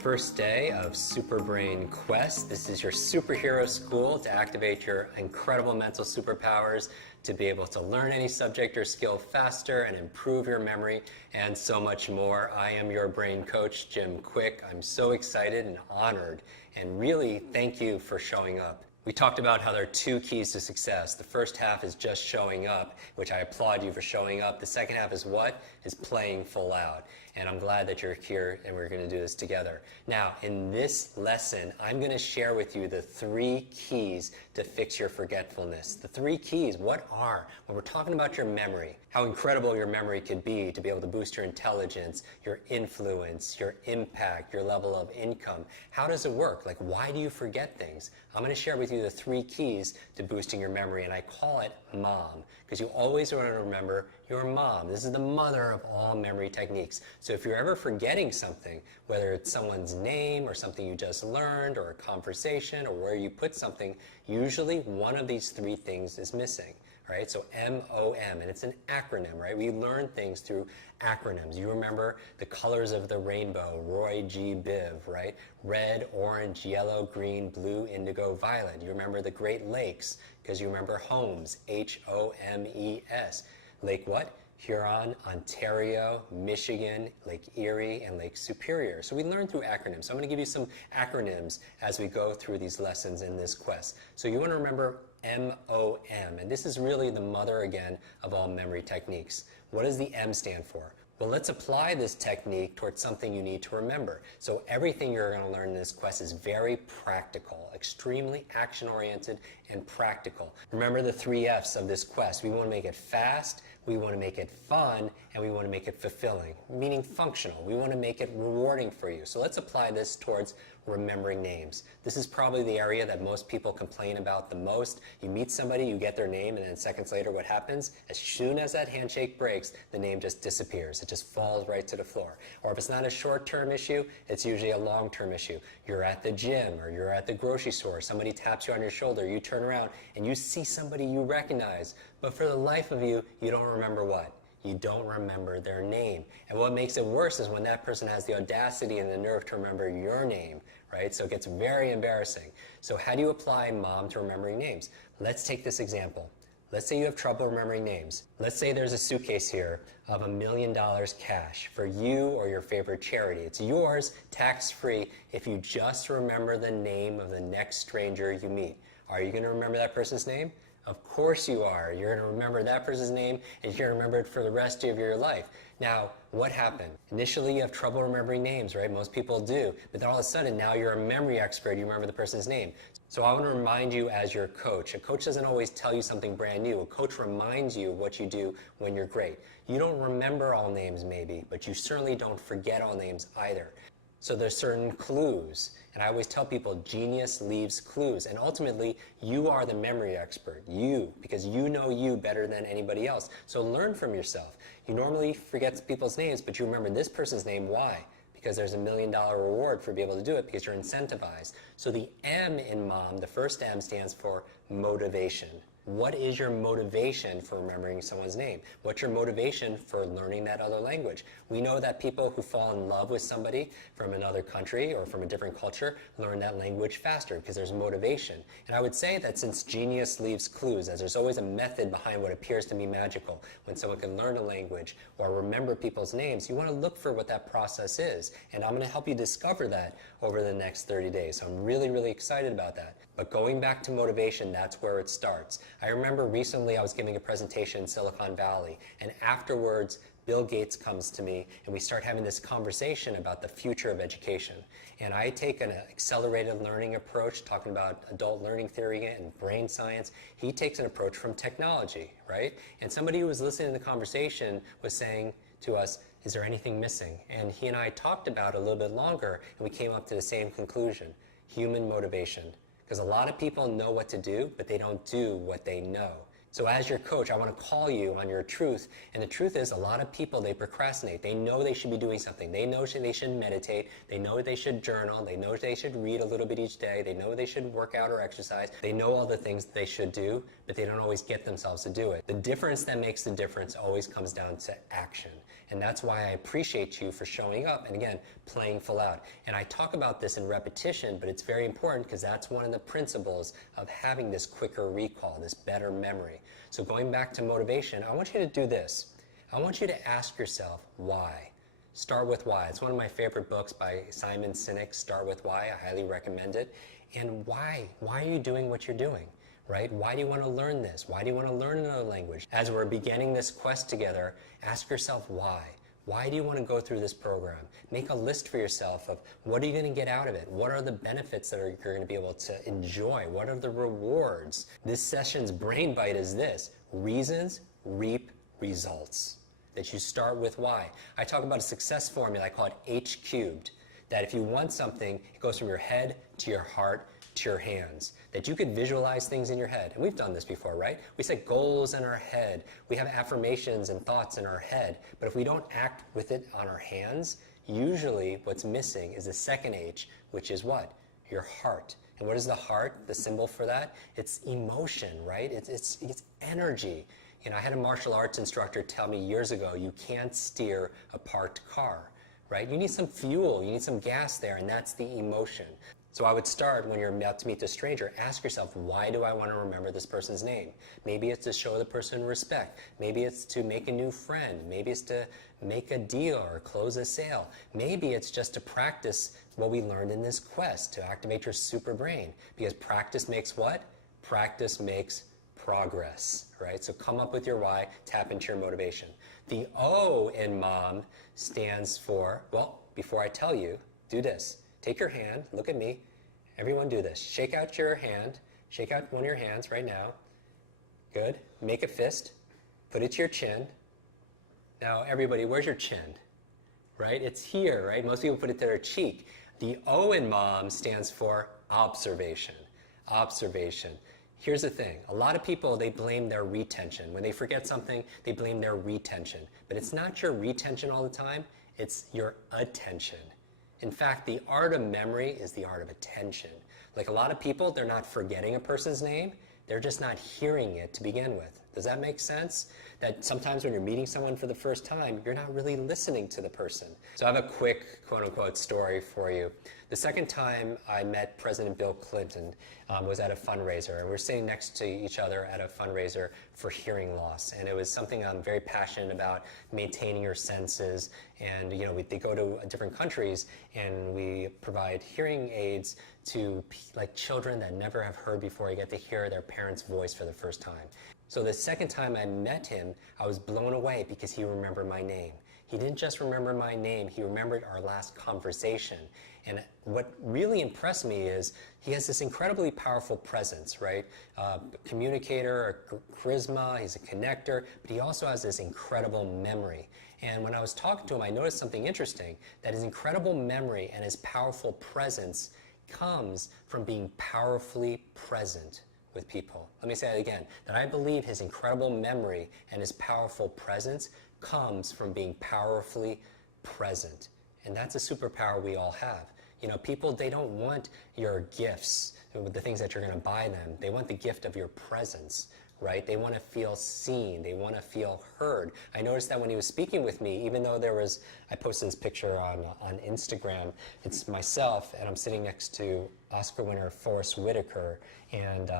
first day of Super Brain Quest. This is your superhero school to activate your incredible mental superpowers, to be able to learn any subject or skill faster and improve your memory, and so much more. I am your brain coach, Jim Quick. I'm so excited and honored, and really thank you for showing up. We talked about how there are two keys to success. The first half is just showing up, which I applaud you for showing up. The second half is what? Is playing full out. And I'm glad that you're here and we're going to do this together. Now, in this lesson, I'm going to share with you the 3 keys to fix your forgetfulness. The 3 keys, what are? When we're talking about your memory, how incredible your memory could be to be able to boost your intelligence, your influence, your impact, your level of income. How does it work? Like, why do you forget things? I'm going to share with you the 3 keys to boosting your memory, and I call it MOM, because you always want to remember your mom. This is the mother of all memory techniques. So if you're ever forgetting something, whether it's someone's name or something you just learned or a conversation or where you put something, usually one of these 3 things is missing. Right? So MOM, and it's an acronym, right? We learn things through acronyms. You remember the colors of the rainbow, Roy G. Biv, right? Red, orange, yellow, green, blue, indigo, violet. You remember the Great Lakes because you remember Homes, H-O-M-E-S. Lake what? Huron, Ontario, Michigan, Lake Erie, and Lake Superior. So we learn through acronyms. So I'm going to give you some acronyms as we go through these lessons in this quest. So you want to remember MOM, and this is really the mother again of all memory techniques. What does the M stand for? Well, let's apply this technique towards something you need to remember. So everything you're going to learn in this quest is very practical, extremely action-oriented and practical. Remember the 3 F's of this quest. We want to make it fast, we want to make it fun, and we want to make it fulfilling, meaning functional. We want to make it rewarding for you. So let's apply this towards remembering names. This is probably the area that most people complain about the most. You meet somebody, you get their name, and then seconds later what happens? As soon as that handshake breaks, the name just disappears. It just falls right to the floor. Or if it's not a short-term issue, it's usually a long-term issue. You're at the gym or you're at the grocery store, somebody taps you on your shoulder, you turn around and you see somebody you recognize, but for the life of you, you don't remember what? You don't remember their name. And what makes it worse is when that person has the audacity and the nerve to remember your name, right? So it gets very embarrassing. So how do you apply MOM to remembering names? Let's take this example. Let's say you have trouble remembering names. Let's say there's a suitcase here of $1 million cash for you or your favorite charity. It's yours, tax-free, if you just remember the name of the next stranger you meet. Are you going to remember that person's name? Of course you are. You're going to remember that person's name and you're going to remember it for the rest of your life. Now, what happened? Initially, you have trouble remembering names, right? Most people do. But then all of a sudden, now you're a memory expert. You remember the person's name. So I want to remind you as your coach. A coach doesn't always tell you something brand new. A coach reminds you what you do when you're great. You don't remember all names maybe, but you certainly don't forget all names either. So there's certain clues. And I always tell people, genius leaves clues. And ultimately, you are the memory expert. You, because you know you better than anybody else. So learn from yourself. You normally forget people's names, but you remember this person's name. Why? Because there's $1 million reward for being able to do it because you're incentivized. So the M in MOM, the first M stands for motivation. What is your motivation for remembering someone's name? What's your motivation for learning that other language? We know that people who fall in love with somebody from another country or from a different culture learn that language faster because there's motivation. And I would say that since genius leaves clues, as there's always a method behind what appears to be magical, when someone can learn a language or remember people's names, you want to look for what that process is. And I'm going to help you discover that over the next 30 days. So I'm really, really excited about that. But going back to motivation, that's where it starts. I remember recently I was giving a presentation in Silicon Valley, and afterwards Bill Gates comes to me and we start having this conversation about the future of education. And I take an accelerated learning approach, talking about adult learning theory and brain science. He takes an approach from technology, right? And somebody who was listening to the conversation was saying to us, is there anything missing? And he and I talked about it a little bit longer and we came up to the same conclusion, human motivation. Because a lot of people know what to do, but they don't do what they know. So as your coach, I want to call you on your truth. And the truth is, a lot of people, they procrastinate. They know they should be doing something. They know they should meditate. They know they should journal. They know they should read a little bit each day. They know they should work out or exercise. They know all the things they should do, but they don't always get themselves to do it. The difference that makes the difference always comes down to action. And that's why I appreciate you for showing up and, again, playing full out. And I talk about this in repetition, but it's very important because that's one of the principles of having this quicker recall, this better memory. So going back to motivation, I want you to do this. I want you to ask yourself why. Start with why. It's one of my favorite books by Simon Sinek, Start with Why. I highly recommend it. And why? Why are you doing what you're doing? Right? Why do you want to learn this? Why do you want to learn another language? As we're beginning this quest together, ask yourself why. Why do you want to go through this program? Make a list for yourself of what are you going to get out of it? What are the benefits that you're going to be able to enjoy? What are the rewards? This session's brain bite is this: reasons reap results. That you start with why. I talk about a success formula, I call it H cubed. That if you want something, it goes from your head to your heart to your hands. That you could visualize things in your head. And we've done this before, right? We set goals in our head. We have affirmations and thoughts in our head. But if we don't act with it on our hands, usually what's missing is the second H, which is what? Your heart. And what is the heart? The symbol for that? It's emotion, right? It's energy. You know, I had a martial arts instructor tell me years ago, you can't steer a parked car, right? You need some fuel, you need some gas there, and that's the emotion. So I would start when you're about to meet a stranger, ask yourself, why do I want to remember this person's name? Maybe it's to show the person respect. Maybe it's to make a new friend. Maybe it's to make a deal or close a sale. Maybe it's just to practice what we learned in this quest, to activate your super brain. Because practice makes what? Practice makes progress, right? So come up with your why, tap into your motivation. The O in mom stands for, well, before I tell you, do this. Take your hand, look at me. Everyone do this. Shake out your hand. Shake out one of your hands right now. Good. Make a fist. Put it to your chin. Now, everybody, where's your chin? Right? It's here, right? Most people put it to their cheek. The O in mom stands for observation. Observation. Here's the thing. A lot of people, they blame their retention. When they forget something, they blame their retention. But it's not your retention all the time. It's your attention. In fact, the art of memory is the art of attention. Like a lot of people, they're not forgetting a person's name. They're just not hearing it to begin with. Does that make sense? That sometimes when you're meeting someone for the first time, you're not really listening to the person. So I have a quick, quote-unquote, story for you. The second time I met President Bill Clinton was at a fundraiser. And we're sitting next to each other at a fundraiser for hearing loss. And it was something I'm very passionate about, maintaining your senses. And, you know, they go to different countries and we provide hearing aids to like children that never have heard before. You get to hear their parents' voice for the first time. So the second time I met him, I was blown away because he remembered my name. He didn't just remember my name, he remembered our last conversation. And what really impressed me is he has this incredibly powerful presence, right? Communicator, charisma, he's a connector, but he also has this incredible memory. And when I was talking to him, I noticed something interesting, that his incredible memory and his powerful presence comes from being powerfully present with people. Let me say that again, that I believe his incredible memory and his powerful presence comes from being powerfully present. And that's a superpower we all have. You know, people, they don't want your gifts, the things that you're going to buy them. They want the gift of your presence, right? They want to feel seen. They want to feel heard. I noticed that when he was speaking with me, even though I posted this picture on Instagram, it's myself, and I'm sitting next to Oscar winner Forrest Whitaker, and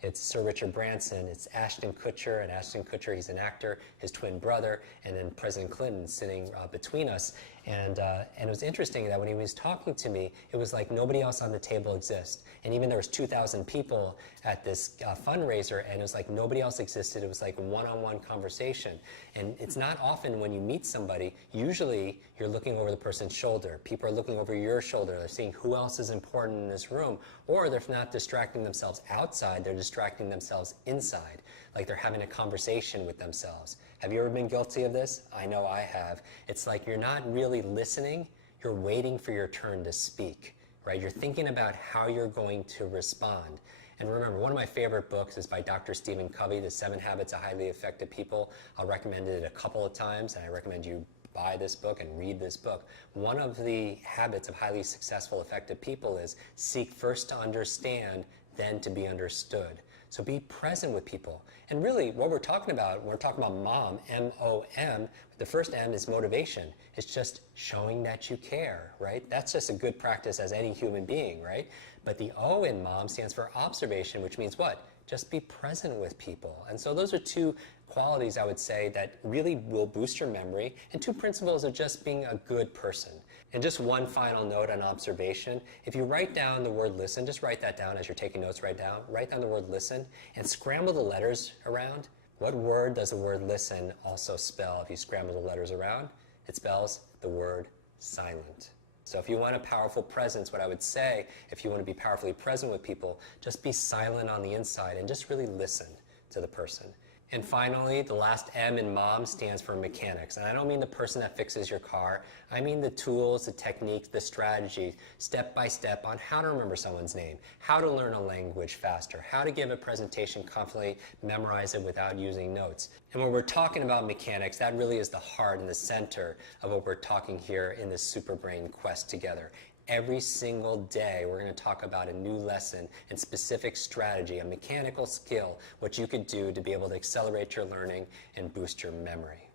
it's Sir Richard Branson, it's Ashton Kutcher, and Ashton Kutcher, he's an actor, his twin brother, and then President Clinton sitting between us. And it was interesting that when he was talking to me, it was like nobody else on the table exists. And even there was 2,000 people at this fundraiser, and it was like nobody else existed. It was like one-on-one conversation. And it's not often when you meet somebody, usually you're looking over the person's shoulder. People are looking over your shoulder. They're seeing who else is important in this room. Or they're not distracting themselves outside, they're distracting themselves inside. Like they're having a conversation with themselves. Have you ever been guilty of this? I know I have. It's like you're not really listening, you're waiting for your turn to speak, right? You're thinking about how you're going to respond. And remember, one of my favorite books is by Dr. Stephen Covey, The 7 Habits of Highly Effective People. I'll recommend it a couple of times, and I recommend you buy this book and read this book. One of the habits of highly successful, effective people is seek first to understand, then to be understood. So be present with people. And really, what we're talking about, when we're talking about mom, M-O-M, the first M is motivation. It's just showing that you care, right? That's just a good practice as any human being, right? But the O in mom stands for observation, which means what? Just be present with people. And so those are two qualities, I would say, that really will boost your memory, and two principles of just being a good person. And just one final note on observation. If you write down the word listen, just write that down as you're taking notes right now. Write down the word listen and scramble the letters around. What word does the word listen also spell if you scramble the letters around? It spells the word silent. So if you want a powerful presence, what I would say, if you want to be powerfully present with people, just be silent on the inside and just really listen to the person. And finally, the last M in mom stands for mechanics. And I don't mean the person that fixes your car. I mean the tools, the techniques, the strategy, step by step on how to remember someone's name, how to learn a language faster, how to give a presentation confidently, memorize it without using notes. And when we're talking about mechanics, that really is the heart and the center of what we're talking here in this Super Brain Quest together. Every single day, we're going to talk about a new lesson and specific strategy, a mechanical skill, what you could do to be able to accelerate your learning and boost your memory.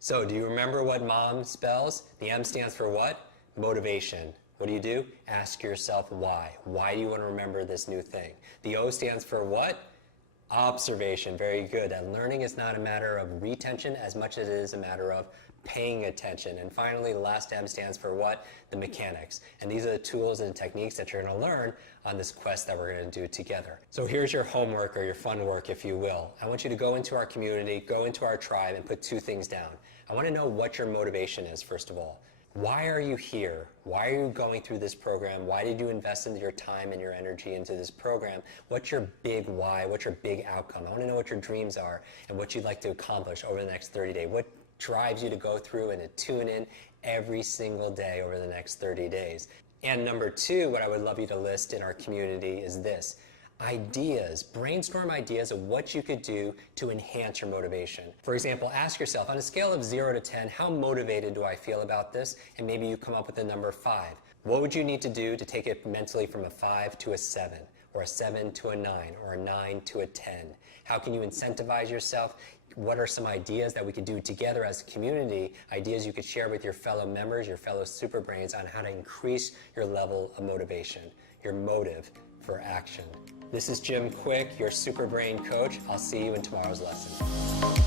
So, do you remember what MOM spells? The M stands for what? Motivation. What do? Ask yourself why. Why do you want to remember this new thing? The O stands for what? Observation. Very good. And learning is not a matter of retention as much as it is a matter of paying attention. And finally, the last M stands for what? The mechanics. And these are the tools and techniques that you're going to learn on this quest that we're going to do together. So here's your homework, or your fun work, if you will. I want you to go into our community, go into our tribe, and put two things down. I want to know what your motivation is, first of all. Why are you here? Why are you going through this program? Why did you invest in your time and your energy into this program? What's your big why? What's your big outcome? I want to know what your dreams are and what you'd like to accomplish over the next 30 days. What drives you to go through and to tune in every single day over the next 30 days. And number two, what I would love you to list in our community is this. Ideas, brainstorm ideas of what you could do to enhance your motivation. For example, ask yourself, on a scale of 0 to 10, how motivated do I feel about this? And maybe you come up with the number 5. What would you need to do to take it mentally from a 5 to a 7, or a 7 to a 9, or a 9 to a 10? How can you incentivize yourself? What are some ideas that we could do together as a community, ideas you could share with your fellow members, your fellow super brains, on how to increase your level of motivation, your motive for action. This is Jim Quick, your super brain coach. I'll see you in tomorrow's lesson.